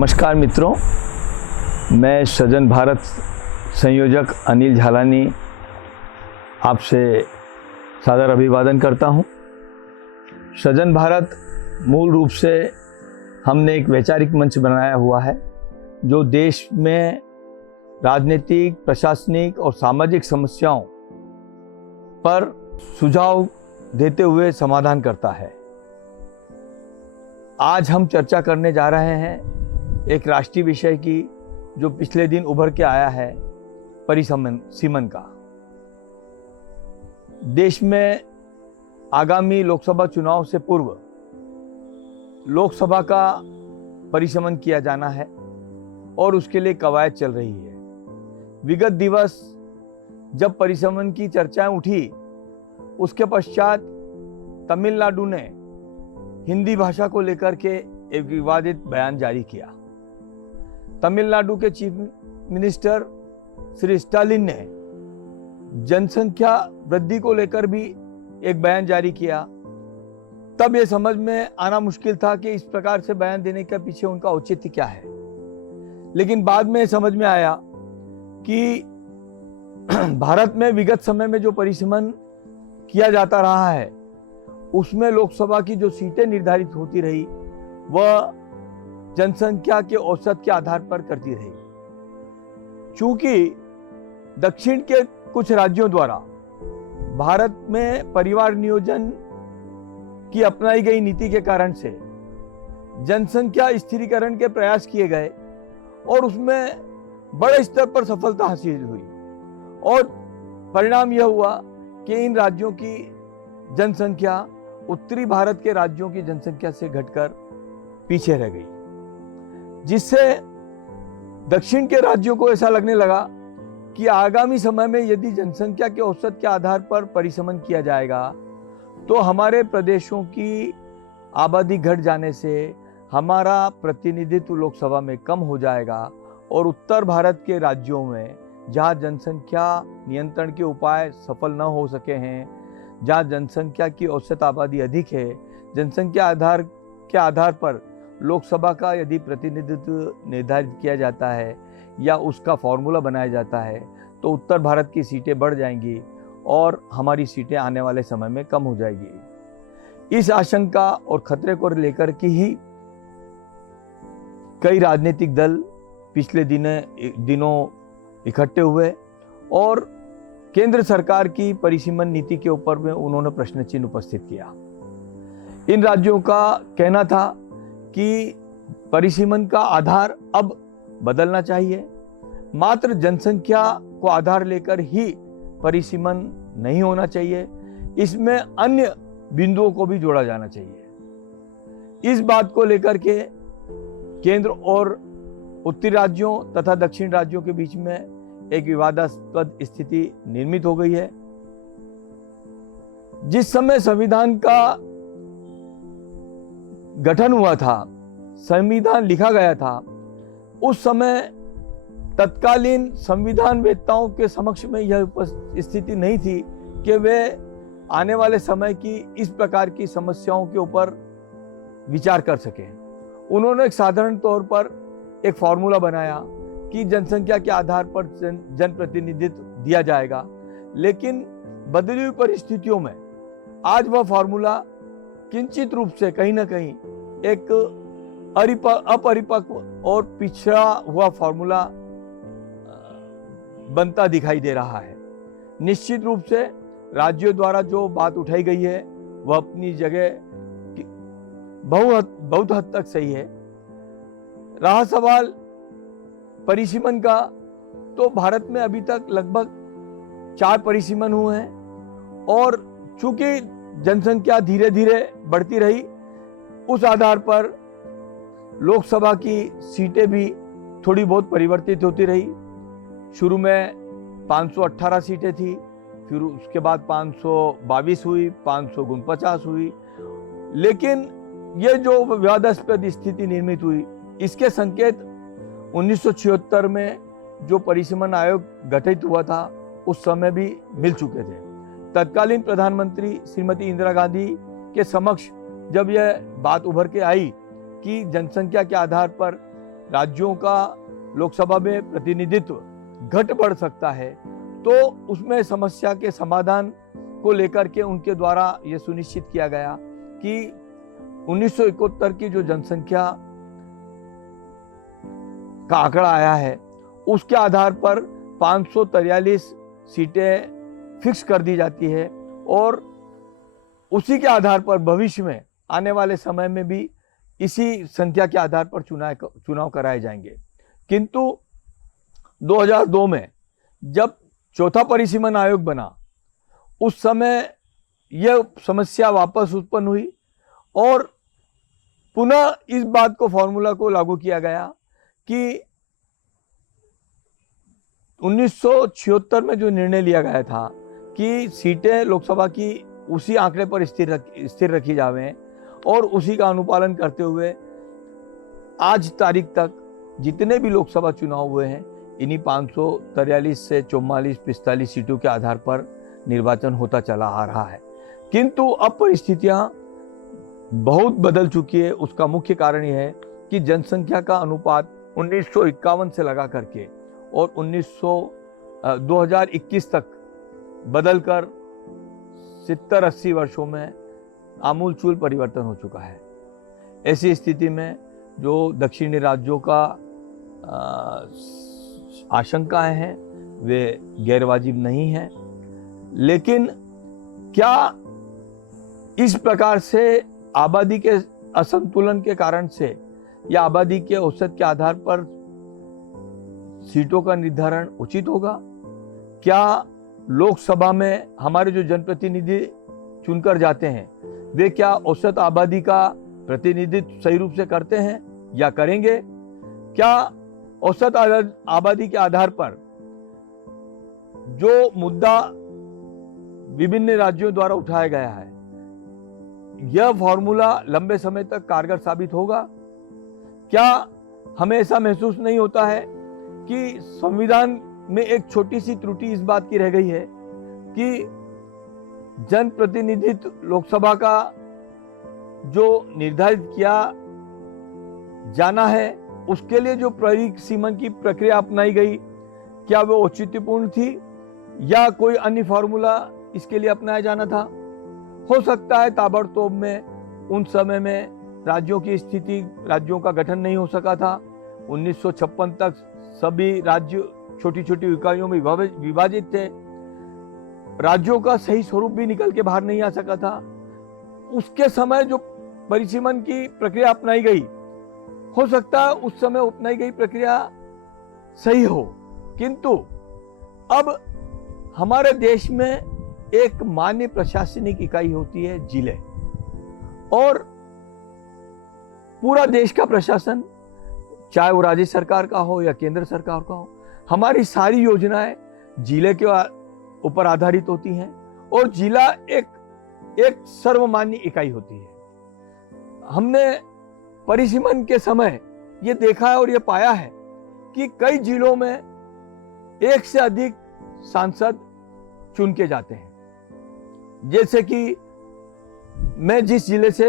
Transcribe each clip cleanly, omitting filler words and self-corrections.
नमस्कार मित्रों, मैं सृजन भारत संयोजक अनिल झालानी आपसे सादर अभिवादन करता हूं। सृजन भारत मूल रूप से हमने एक वैचारिक मंच बनाया हुआ है जो देश में राजनीतिक, प्रशासनिक और सामाजिक समस्याओं पर सुझाव देते हुए समाधान करता है। आज हम चर्चा करने जा रहे हैं एक राष्ट्रीय विषय की जो पिछले दिन उभर के आया है, परिसीमन का। देश में आगामी लोकसभा चुनाव से पूर्व लोकसभा का परिसीमन किया जाना है और उसके लिए कवायद चल रही है। विगत दिवस जब परिसीमन की चर्चाएं उठी, उसके पश्चात तमिलनाडु ने हिंदी भाषा को लेकर के एक विवादित बयान जारी किया। तमिलनाडु के चीफ मिनिस्टर श्री स्टालिन ने जनसंख्या वृद्धि को लेकर भी एक बयान जारी किया। तब यह समझ में आना मुश्किल था कि इस प्रकार से बयान देने के पीछे उनका औचित्य क्या है, लेकिन बाद में समझ में आया कि भारत में विगत समय में जो परिसीमन किया जाता रहा है उसमें लोकसभा की जो सीटें निर्धारित होती रही वह जनसंख्या के औसत के आधार पर करती रही। चूंकि दक्षिण के कुछ राज्यों द्वारा भारत में परिवार नियोजन की अपनाई गई नीति के कारण से जनसंख्या स्थिरीकरण के प्रयास किए गए और उसमें बड़े स्तर पर सफलता हासिल हुई और परिणाम यह हुआ कि इन राज्यों की जनसंख्या उत्तरी भारत के राज्यों की जनसंख्या से घटकर पीछे रह गई, जिससे दक्षिण के राज्यों को ऐसा लगने लगा कि आगामी समय में यदि जनसंख्या के औसत के आधार पर परिसीमन किया जाएगा तो हमारे प्रदेशों की आबादी घट जाने से हमारा प्रतिनिधित्व लोकसभा में कम हो जाएगा और उत्तर भारत के राज्यों में जहां जनसंख्या नियंत्रण के उपाय सफल न हो सके हैं, जहां जनसंख्या की औसत आबादी अधिक है, जनसंख्या के आधार पर लोकसभा का यदि प्रतिनिधित्व निर्धारित किया जाता है या उसका फॉर्मूला बनाया जाता है तो उत्तर भारत की सीटें बढ़ जाएंगी और हमारी सीटें आने वाले समय में कम हो जाएगी। इस आशंका और खतरे को लेकर के ही कई राजनीतिक दल पिछले दिनों इकट्ठे हुए और केंद्र सरकार की परिसीमन नीति के ऊपर में उन्होंने प्रश्न चिन्ह उपस्थित किया। इन राज्यों का कहना था कि परिसीमन का आधार अब बदलना चाहिए, मात्र जनसंख्या को आधार लेकर ही परिसीमन नहीं होना चाहिए, इसमें अन्य बिंदुओं को भी जोड़ा जाना चाहिए। इस बात को लेकर के केंद्र और उत्तरी राज्यों तथा दक्षिण राज्यों के बीच में एक विवादास्पद स्थिति निर्मित हो गई है। जिस समय संविधान का गठन हुआ था, संविधान लिखा गया था, उस समय तत्कालीन संविधान वेत्ताओं के समक्ष में यह स्थिति नहीं थी कि वे आने वाले समय की इस प्रकार की समस्याओं के ऊपर विचार कर सकें। उन्होंने एक साधारण तौर पर एक फॉर्मूला बनाया कि जनसंख्या के आधार पर जनप्रतिनिधित्व दिया जाएगा, लेकिन बदली हुई परिस्थितियों में आज वह फॉर्मूला किंचित रूप से कहीं ना कहीं एक अपरिपक्व और पिछड़ा हुआ फॉर्मूला बनता दिखाई दे रहा है। निश्चित रूप से राज्यों द्वारा जो बात उठाई गई है वह अपनी जगह बहुत हद तक सही है। रहा सवाल परिसीमन का, तो भारत में अभी तक लगभग 4 परिसीमन हुए हैं और चूंकि जनसंख्या धीरे धीरे बढ़ती रही, उस आधार पर लोकसभा की सीटें भी थोड़ी बहुत परिवर्तित होती रही। शुरू में 518 सीटें थी, फिर उसके बाद 522 हुई, 549 हुई, लेकिन ये जो विवादास्पद स्थिति निर्मित हुई इसके संकेत 1976 में जो परिसीमन आयोग गठित हुआ था उस समय भी मिल चुके थे। तत्कालीन प्रधानमंत्री श्रीमती इंदिरा गांधी के समक्ष जब यह बात उभर के आई कि जनसंख्या के आधार पर राज्यों का लोकसभा में प्रतिनिधित्व घट बढ़ सकता है, तो उसमें समस्या के समाधान को लेकर के उनके द्वारा यह सुनिश्चित किया गया कि 1971 की जो जनसंख्या का आंकड़ा आया है उसके आधार पर 543 सीटें फिक्स कर दी जाती है और उसी के आधार पर भविष्य में आने वाले समय में भी इसी संख्या के आधार पर चुनाव कराए जाएंगे। किंतु 2002 में जब चौथा परिसीमन आयोग बना उस समय यह समस्या वापस उत्पन्न हुई और पुनः इस बात को फॉर्मूला को लागू किया गया कि 1976 में जो निर्णय लिया गया था कि सीटें लोकसभा की उसी आंकड़े पर स्थिर रखी जावें और उसी का अनुपालन करते हुए आज तारीख तक जितने भी लोकसभा चुनाव हुए हैं इन्हीं 543 से 44-45 सीटों के आधार पर निर्वाचन होता चला आ रहा है। किंतु अब परिस्थितियां बहुत बदल चुकी है। उसका मुख्य कारण यह है कि जनसंख्या का अनुपात 1951 से लगा करके और 2021 तक बदलकर 70-80 वर्षों में आमूलचूल परिवर्तन हो चुका है। ऐसी स्थिति में जो दक्षिणी राज्यों का आशंकाएं हैं वे गैरवाजिब नहीं हैं, लेकिन क्या इस प्रकार से आबादी के असंतुलन के कारण से या आबादी के औसत के आधार पर सीटों का निर्धारण उचित होगा? क्या लोकसभा में हमारे जो जनप्रतिनिधि चुनकर जाते हैं वे क्या औसत आबादी का प्रतिनिधित्व सही रूप से करते हैं या करेंगे? क्या औसत आबादी के आधार पर जो मुद्दा विभिन्न राज्यों द्वारा उठाया गया है यह फॉर्मूला लंबे समय तक कारगर साबित होगा? क्या हमें ऐसा महसूस नहीं होता है कि संविधान में एक छोटी सी त्रुटि इस बात की रह गई है कि जनप्रतिनिधित्व लोकसभा का जो निर्धारित किया जाना है उसके लिए जो परिसीमन की प्रक्रिया अपनाई गई क्या वो औचित्यपूर्ण थी या कोई अन्य फॉर्मूला इसके लिए अपनाया जाना था? हो सकता है ताबड़तोड़ में उन समय में राज्यों का गठन नहीं हो सका था। 1956 तक सभी राज्य छोटी छोटी इकाइयों में विभाजित थे। राज्यों का सही स्वरूप भी निकल के बाहर नहीं आ सका था। उसके समय जो परिसीमन की प्रक्रिया अपनाई गई हो सकता है उस समय अपनाई गई प्रक्रिया सही हो, किंतु अब हमारे देश में एक मान्य प्रशासनिक इकाई होती है जिले, और पूरा देश का प्रशासन चाहे वो राज्य सरकार का हो या केंद्र सरकार का हो, हमारी सारी योजनाएं जिले के ऊपर आधारित होती हैं और जिला एक सर्वमान्य इकाई होती है। हमने परिसीमन के समय ये देखा है और ये पाया है कि कई जिलों में एक से अधिक सांसद चुन के जाते हैं। जैसे कि मैं जिस जिले से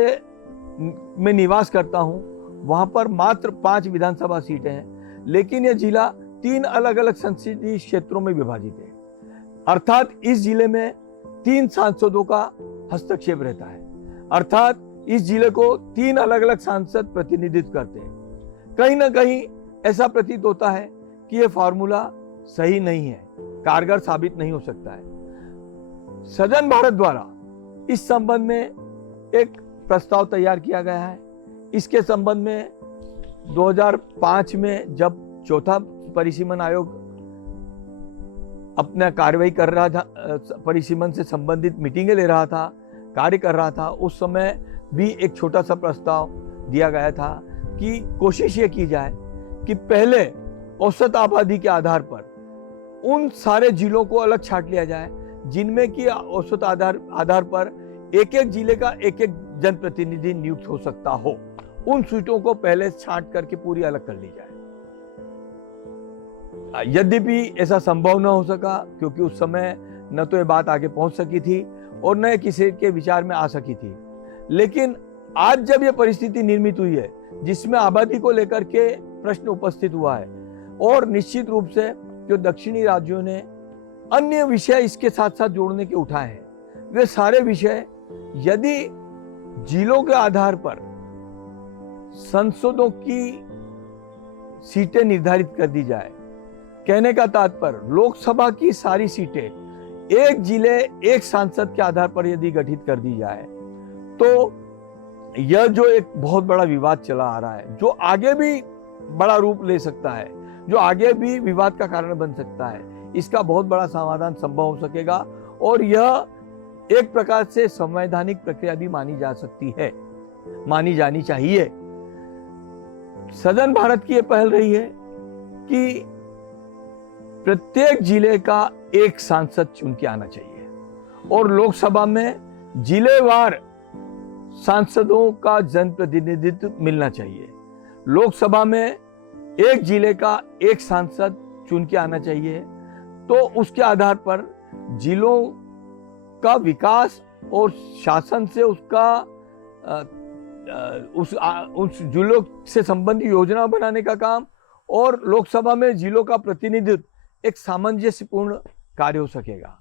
मैं निवास करता हूं वहां पर मात्र 5 विधानसभा सीटें हैं, लेकिन यह जिला 3 अलग अलग संसदीय क्षेत्रों में विभाजित है। अर्थात इस जिले में 3 सांसदों का हस्तक्षेप रहता है, अर्थात इस जिले को 3 अलग अलग सांसद प्रतिनिधित्व करते हैं। कहीं ना कहीं ऐसा प्रतीत होता है कि यह फॉर्मूला सही नहीं है, कारगर साबित नहीं हो सकता है। सदन भारत द्वारा इस संबंध में एक प्रस्ताव तैयार किया गया है। इसके संबंध में 2005 में जब चौथा परिसीमन आयोग अपना कार्रवाई कर रहा था, परिसीमन से संबंधित मीटिंगें ले रहा था, कार्य कर रहा था, उस समय भी एक छोटा सा प्रस्ताव दिया गया था कि कोशिश ये की जाए कि पहले औसत आबादी के आधार पर उन सारे जिलों को अलग छांट लिया जाए जिनमें कि औसत आधार पर एक एक जिले का एक एक जनप्रतिनिधि नियुक्त हो सकता हो। उन सीटों को पहले छांट करके पूरी अलग कर ली जाए। यद्यपि ऐसा संभव न हो सका क्योंकि उस समय न तो ये बात आगे पहुंच सकी थी और न किसी के विचार में आ सकी थी, लेकिन आज जब ये परिस्थिति निर्मित हुई है जिसमें आबादी को लेकर के प्रश्न उपस्थित हुआ है। और निश्चित रूप से जो दक्षिणी राज्यों ने अन्य विषय इसके साथ साथ जोड़ने के उठाए हैं, वे सारे विषय यदि जिलों के आधार पर संसदों की सीटें निर्धारित कर दी जाए, कहने का तात्पर्य लोकसभा की सारी सीटें एक जिले एक सांसद के आधार पर यदि गठित कर दी जाए, तो यह जो एक बहुत बड़ा विवाद चला आ रहा है, जो आगे भी बड़ा रूप ले सकता है, जो आगे भी विवाद का कारण बन सकता है, इसका बहुत बड़ा समाधान संभव हो सकेगा। और यह एक प्रकार से संवैधानिक प्रक्रिया भी मानी जा सकती है, मानी जानी चाहिए। सदन भारत की यह पहल रही है कि प्रत्येक जिले का एक सांसद चुन के आना चाहिए और लोकसभा में जिलेवार सांसदों का जनप्रतिनिधित्व मिलना चाहिए। लोकसभा में एक जिले का एक सांसद चुन के आना चाहिए, तो उसके आधार पर जिलों का विकास और शासन से उसका उस जिलों से संबंधित योजना बनाने का काम, और लोकसभा में जिलों का प्रतिनिधित्व एक सामंजस्यपूर्ण कार्य हो सकेगा।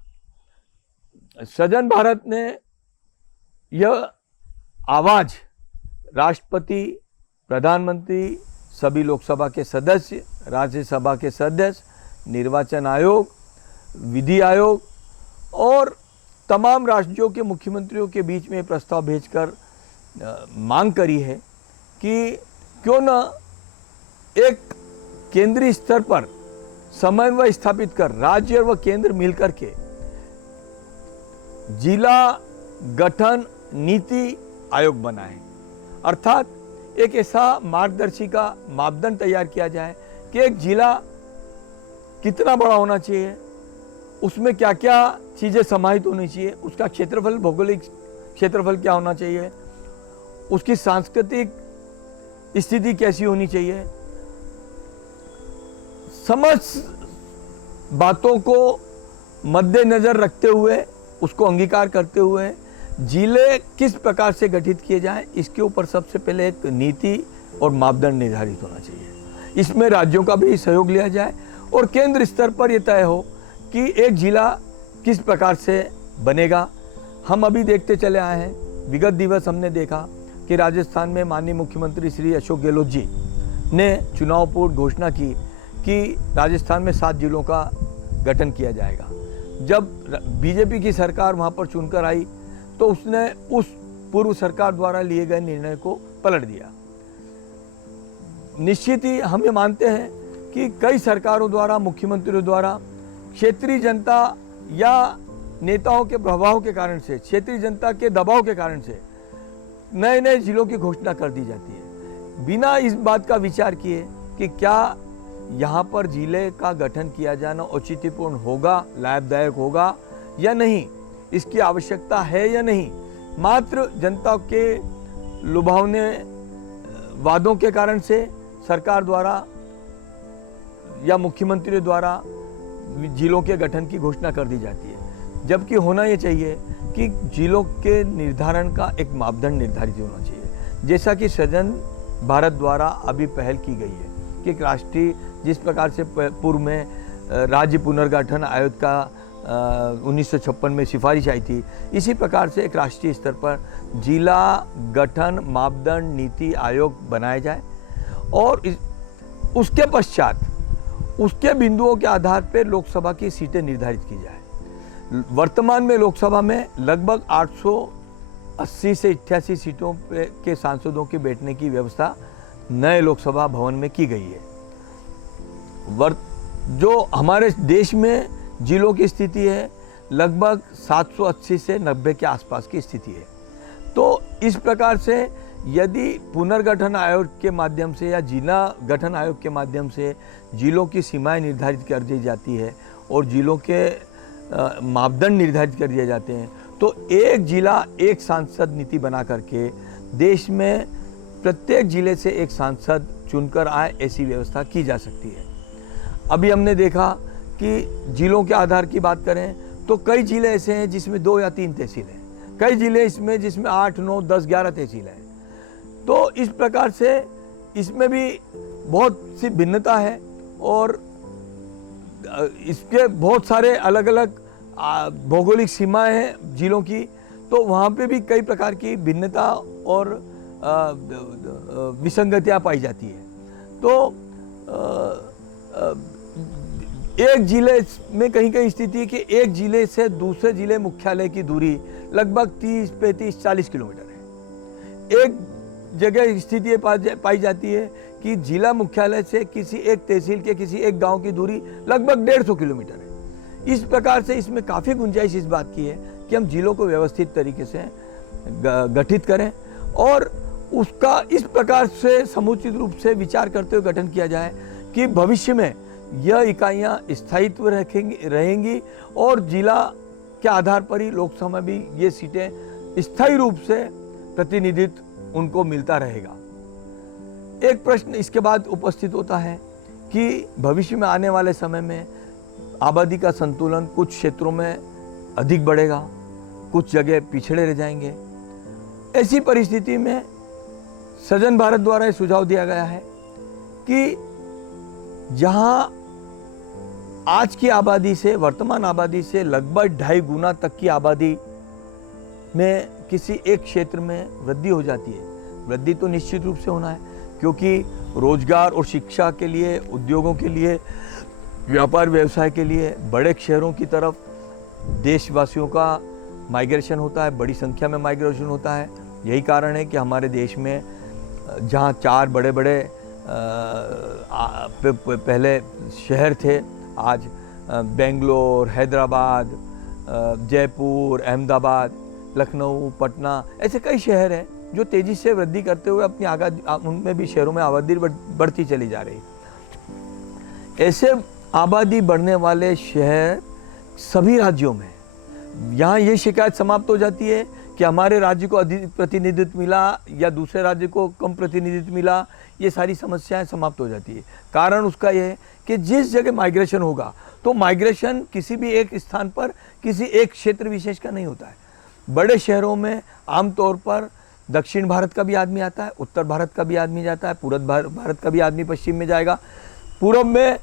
सदन भारत ने यह आवाज राष्ट्रपति, प्रधानमंत्री, सभी लोकसभा के सदस्य, राज्यसभा के सदस्य, निर्वाचन आयोग, विधि आयोग और तमाम राज्यों के मुख्यमंत्रियों के बीच में प्रस्ताव भेजकर मांग करी है कि क्यों न एक केंद्रीय स्तर पर समन्वय स्थापित कर राज्य व केंद्र मिलकर के जिला गठन नीति आयोग बनाए। अर्थात एक ऐसा मार्गदर्शिका मापदंड तैयार किया जाए कि एक जिला कितना बड़ा होना चाहिए, उसमें क्या क्या चीजें समाहित होनी चाहिए, उसका क्षेत्रफल, भौगोलिक क्षेत्रफल क्या होना चाहिए, उसकी सांस्कृतिक स्थिति कैसी होनी चाहिए, समस्त बातों को मद्देनजर रखते हुए, उसको अंगीकार करते हुए जिले किस प्रकार से गठित किए जाएं, इसके ऊपर सबसे पहले एक नीति और मापदंड निर्धारित होना चाहिए। इसमें राज्यों का भी सहयोग लिया जाए और केंद्र स्तर पर यह तय हो कि एक जिला किस प्रकार से बनेगा। हम अभी देखते चले आए हैं, विगत दिवस हमने देखा कि राजस्थान में माननीय मुख्यमंत्री श्री अशोक गहलोत जी ने चुनाव पूर्व घोषणा की कि राजस्थान में 7 जिलों का गठन किया जाएगा। जब बीजेपी की सरकार वहां पर चुनकर आई तो उसने उस पूर्व सरकार द्वारा लिए गए निर्णय को पलट दिया। निश्चित ही हम ये मानते हैं कि कई सरकारों द्वारा, मुख्यमंत्रियों द्वारा क्षेत्रीय जनता या नेताओं के प्रभाव के कारण से, क्षेत्रीय जनता के दबाव के कारण से नए नए जिलों की घोषणा कर दी जाती है, बिना इस बात का विचार किए कि क्या यहाँ पर जिले का गठन किया जाना औचित्यपूर्ण होगा, लाभदायक होगा या नहीं, इसकी आवश्यकता है या नहीं। मात्र जनता के लुभावने वादों के कारण से सरकार द्वारा या मुख्यमंत्री द्वारा जिलों के गठन की घोषणा कर दी जाती है, जबकि होना ये चाहिए कि जिलों के निर्धारण का एक मापदंड निर्धारित होना चाहिए। जैसा कि सदन भारत द्वारा अभी पहल की गई है कि राष्ट्रीय, जिस प्रकार से पूर्व में राज्य पुनर्गठन आयोग का 1956 में सिफारिश आई थी, इसी प्रकार से एक राष्ट्रीय स्तर पर जिला गठन मापदंड नीति आयोग बनाया जाए और उसके पश्चात उसके बिंदुओं के आधार पर लोकसभा की सीटें निर्धारित की जाए। वर्तमान में लोकसभा में लगभग 880 से 88 सीटों के सांसदों के बैठने की व्यवस्था नए लोकसभा भवन में की गई है। जो हमारे देश में जिलों की स्थिति है, लगभग 780 से 90 के आसपास की स्थिति है। तो इस प्रकार से यदि पुनर्गठन आयोग के माध्यम से या जिला गठन आयोग के माध्यम से जिलों की सीमाएं निर्धारित कर दी जाती है और जिलों के मापदंड निर्धारित कर दिए जाते हैं, तो एक जिला एक सांसद नीति बना करके देश में प्रत्येक जिले से एक सांसद चुनकर आए, ऐसी व्यवस्था की जा सकती है। अभी हमने देखा कि जिलों के आधार की बात करें तो कई जिले ऐसे हैं जिसमें 2 या 3 तहसील हैं, कई जिले इसमें जिसमें 8, 9, 10, 11 तहसील हैं। तो इस प्रकार से इसमें भी बहुत सी भिन्नता है और इसके बहुत सारे अलग अलग भौगोलिक सीमाएं हैं जिलों की, तो वहाँ पे भी कई प्रकार की भिन्नता और विसंगतियाँ पाई जाती है। तो एक जिले में कहीं कहीं स्थिति है कि एक जिले से दूसरे जिले मुख्यालय की दूरी लगभग 30-35-40 किलोमीटर है। एक जगह स्थिति पाई जाती है कि जिला मुख्यालय से किसी एक तहसील के किसी एक गांव की दूरी लगभग 150 किलोमीटर है। इस प्रकार से इसमें काफ़ी गुंजाइश इस बात की है कि हम जिलों को व्यवस्थित तरीके से गठित करें और उसका इस प्रकार से समुचित रूप से विचार करते हुए गठन किया जाए कि भविष्य में यह इकाइयाँ स्थायित्व रहेंगी और जिला के आधार पर ही लोकसभा में भी ये सीटें स्थायी रूप से प्रतिनिधित्व उनको मिलता रहेगा। एक प्रश्न इसके बाद उपस्थित होता है कि भविष्य में आने वाले समय में आबादी का संतुलन कुछ क्षेत्रों में अधिक बढ़ेगा, कुछ जगह पिछड़े रह जाएंगे। ऐसी परिस्थिति में सृजन भारत द्वारा यह सुझाव दिया गया है कि जहां आज की आबादी से वर्तमान आबादी से लगभग 2.5 गुना तक की आबादी में किसी एक क्षेत्र में वृद्धि हो जाती है, वृद्धि तो निश्चित रूप से होना है क्योंकि रोजगार और शिक्षा के लिए, उद्योगों के लिए, व्यापार व्यवसाय के लिए बड़े शहरों की तरफ देशवासियों का माइग्रेशन होता है, बड़ी संख्या में माइग्रेशन होता है। यही कारण है कि हमारे देश में जहाँ 4 बड़े बड़े पहले शहर थे, आज बेंगलोर, हैदराबाद, जयपुर, अहमदाबाद, लखनऊ, पटना, ऐसे कई शहर हैं जो तेज़ी से वृद्धि करते हुए अपनी उनमें भी शहरों में आबादी बढ़ती चली जा रही है। ऐसे आबादी बढ़ने वाले शहर सभी राज्यों में, यहाँ ये शिकायत समाप्त हो जाती है कि हमारे राज्य को अधिक प्रतिनिधित्व मिला या दूसरे राज्य को कम प्रतिनिधित्व मिला, ये सारी समस्याएं समाप्त हो जाती है। कारण उसका ये है कि जिस जगह माइग्रेशन होगा तो माइग्रेशन किसी भी एक स्थान पर किसी एक क्षेत्र विशेष का नहीं होता है। बड़े शहरों में आमतौर पर दक्षिण भारत का भी आदमी आता है, उत्तर भारत का भी आदमी जाता है, पूर्व भारत का भी आदमी पश्चिम में जाएगा, पूर्व में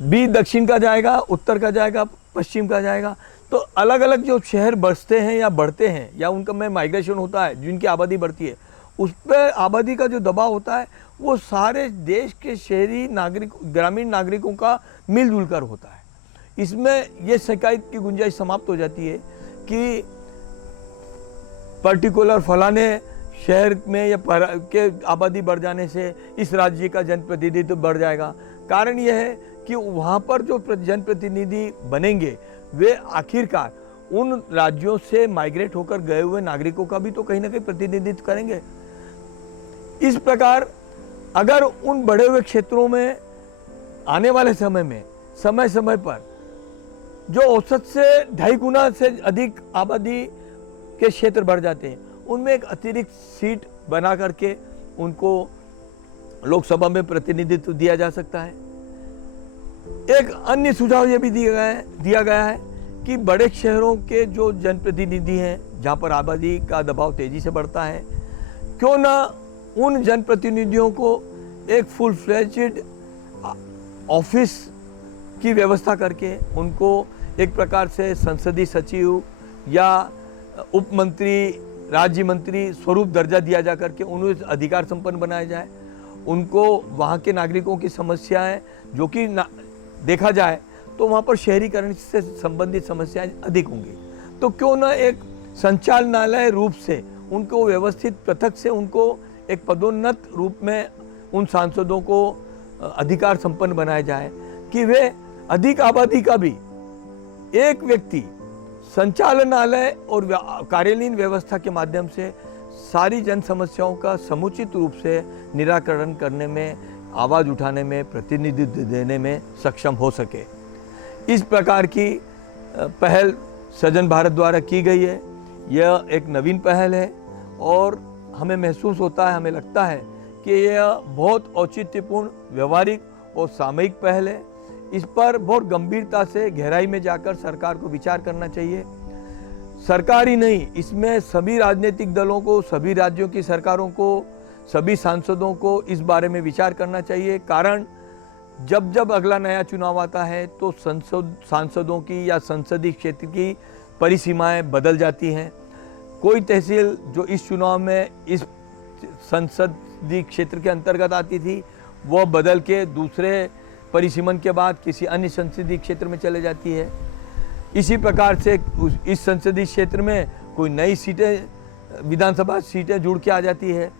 भी दक्षिण का जाएगा, उत्तर का जाएगा, पश्चिम का जाएगा। तो अलग अलग जो शहर बसते हैं या बढ़ते हैं या उनका में माइग्रेशन होता है, जिनकी आबादी बढ़ती है, उस पर आबादी का जो दबाव होता है वो सारे देश के शहरी ग्रामीण नागरिकों का मिलजुल कर होता है। इसमें ये शिकायत की गुंजाइश समाप्त हो जाती है कि पर्टिकुलर फलाने शहर में या के आबादी बढ़ जाने से इस राज्य का जनप्रतिनिधित्व बढ़ जाएगा। कारण यह है कि वहाँ पर जो जनप्रतिनिधि बनेंगे वे आखिरकार उन राज्यों से माइग्रेट होकर गए हुए नागरिकों का भी तो कहीं ना कहीं प्रतिनिधित्व करेंगे। इस प्रकार अगर उन बढ़े हुए क्षेत्रों में आने वाले समय में समय समय पर जो औसत से 2.5 गुना से अधिक आबादी के क्षेत्र बढ़ जाते हैं, उनमें एक अतिरिक्त सीट बना करके उनको लोकसभा में प्रतिनिधित्व दिया जा सकता है। एक अन्य सुझाव ये भी दिया गया है कि बड़े शहरों के जो जनप्रतिनिधि हैं, जहाँ पर आबादी का दबाव तेजी से बढ़ता है, क्यों ना उन जनप्रतिनिधियों को एक फुल फ्लेज्ड ऑफिस की व्यवस्था करके उनको एक प्रकार से संसदीय सचिव या उप मंत्री, राज्य मंत्री स्वरूप दर्जा दिया जा करके उन्हें अधिकार संपन्न बनाया जाए। उनको वहाँ के नागरिकों की समस्याएं जो कि देखा जाए तो वहाँ पर शहरीकरण से संबंधित समस्याएं अधिक होंगी, तो क्यों ना एक संचालनालय रूप से उनको व्यवस्थित पृथक से उनको एक पदोन्नत रूप में उन सांसदों को अधिकार संपन्न बनाया जाए कि वे अधिक आबादी का भी एक व्यक्ति संचालनालय और कार्यालयीन व्यवस्था के माध्यम से सारी जन समस्याओं का समुचित रूप से निराकरण करने में, आवाज़ उठाने में, प्रतिनिधित्व देने में सक्षम हो सके। इस प्रकार की पहल सृजन भारत द्वारा की गई है। यह एक नवीन पहल है और हमें महसूस होता है, हमें लगता है कि यह बहुत औचित्यपूर्ण, व्यवहारिक और सामयिक पहल है। इस पर बहुत गंभीरता से गहराई में जाकर सरकार को विचार करना चाहिए। सरकार ही नहीं, इसमें सभी राजनीतिक दलों को, सभी राज्यों की सरकारों को सभी सांसदों को इस बारे में विचार करना चाहिए। कारण जब जब अगला नया चुनाव आता है तो सांसदों की या संसदीय क्षेत्र की परिसीमाएं बदल जाती हैं। कोई तहसील जो इस चुनाव में इस संसदीय क्षेत्र के अंतर्गत आती थी वो बदल के दूसरे परिसीमन के बाद किसी अन्य संसदीय क्षेत्र में चले जाती है। इसी प्रकार से इस संसदीय क्षेत्र में कोई नई सीटें, विधानसभा सीटें जुड़ के आ जाती है।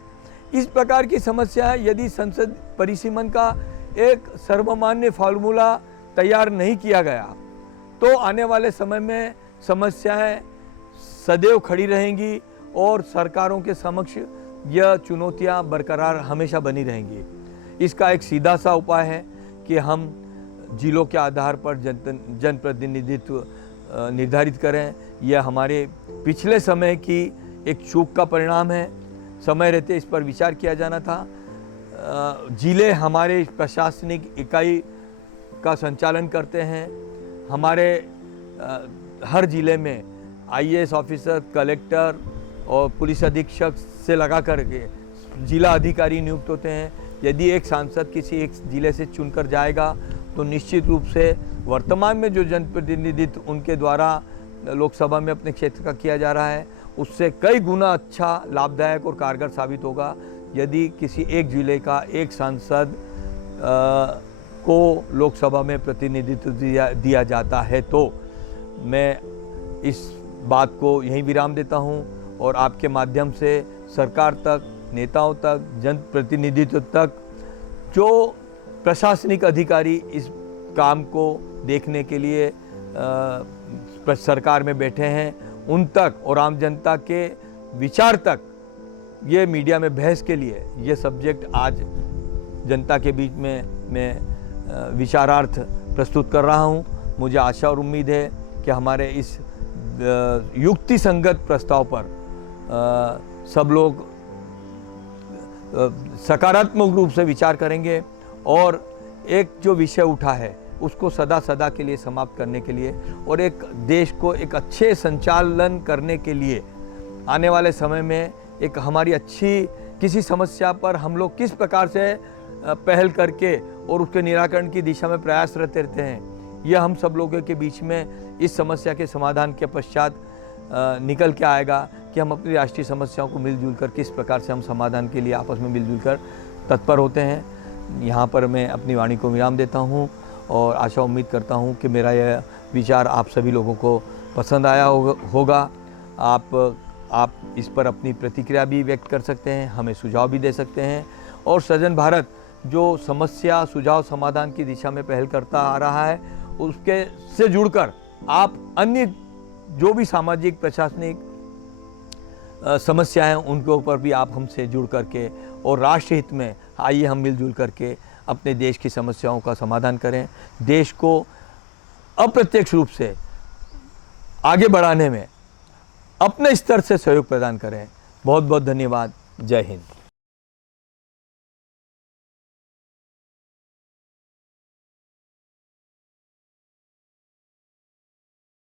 इस प्रकार की समस्या है। यदि संसद परिसीमन का एक सर्वमान्य फार्मूला तैयार नहीं किया गया तो आने वाले समय में समस्याएं सदैव खड़ी रहेंगी और सरकारों के समक्ष यह चुनौतियां बरकरार हमेशा बनी रहेंगी। इसका एक सीधा सा उपाय है कि हम जिलों के आधार पर जनप्रतिनिधित्व निर्धारित करें। यह हमारे पिछले समय की एक चूक का परिणाम है। समय रहते इस पर विचार किया जाना था। जिले हमारे प्रशासनिक इकाई का संचालन करते हैं। हमारे हर जिले में आईएएस ऑफिसर, कलेक्टर और पुलिस अधीक्षक से लगा करके जिला अधिकारी नियुक्त होते हैं। यदि एक सांसद किसी एक जिले से चुनकर जाएगा तो निश्चित रूप से वर्तमान में जो जनप्रतिनिधित्व उनके द्वारा लोकसभा में अपने क्षेत्र का किया जा रहा है उससे कई गुना अच्छा, लाभदायक और कारगर साबित होगा यदि किसी एक जिले का एक सांसद को लोकसभा में प्रतिनिधित्व दिया जाता है। तो मैं इस बात को यहीं विराम देता हूं और आपके माध्यम से सरकार तक, नेताओं तक, जनप्रतिनिधित्व तक जो प्रशासनिक अधिकारी इस काम को देखने के लिए सरकार में बैठे हैं उन तक और आम जनता के विचार तक ये मीडिया में बहस के लिए ये सब्जेक्ट आज जनता के बीच में मैं विचारार्थ प्रस्तुत कर रहा हूँ। मुझे आशा और उम्मीद है कि हमारे इस युक्ति संगत प्रस्ताव पर सब लोग सकारात्मक रूप से विचार करेंगे और एक जो विषय उठा है उसको सदा सदा के लिए समाप्त करने के लिए और एक देश को एक अच्छे संचालन करने के लिए आने वाले समय में एक हमारी अच्छी किसी समस्या पर हम लोग किस प्रकार से पहल करके और उसके निराकरण की दिशा में प्रयासरत रहते हैं, यह हम सब लोगों के बीच में इस समस्या के समाधान के पश्चात निकल के आएगा कि हम अपनी राष्ट्रीय समस्याओं को मिलजुल कर किस प्रकार से हम समाधान के लिए आपस में मिलजुल कर तत्पर होते हैं। यहाँ पर मैं अपनी वाणी को विराम देता हूँ और आशा उम्मीद करता हूँ कि मेरा यह विचार आप सभी लोगों को पसंद आया होगा। आप इस पर अपनी प्रतिक्रिया भी व्यक्त कर सकते हैं, हमें सुझाव भी दे सकते हैं और सृजन भारत जो समस्या सुझाव समाधान की दिशा में पहल करता आ रहा है उसके से जुड़कर आप अन्य जो भी सामाजिक प्रशासनिक समस्या हैं उनके ऊपर भी आप हमसे जुड़ करके और राष्ट्र हित में आइए हम मिलजुल करके अपने देश की समस्याओं का समाधान करें, देश को अप्रत्यक्ष रूप से आगे बढ़ाने में अपने स्तर से सहयोग प्रदान करें। बहुत बहुत धन्यवाद। जय हिंद।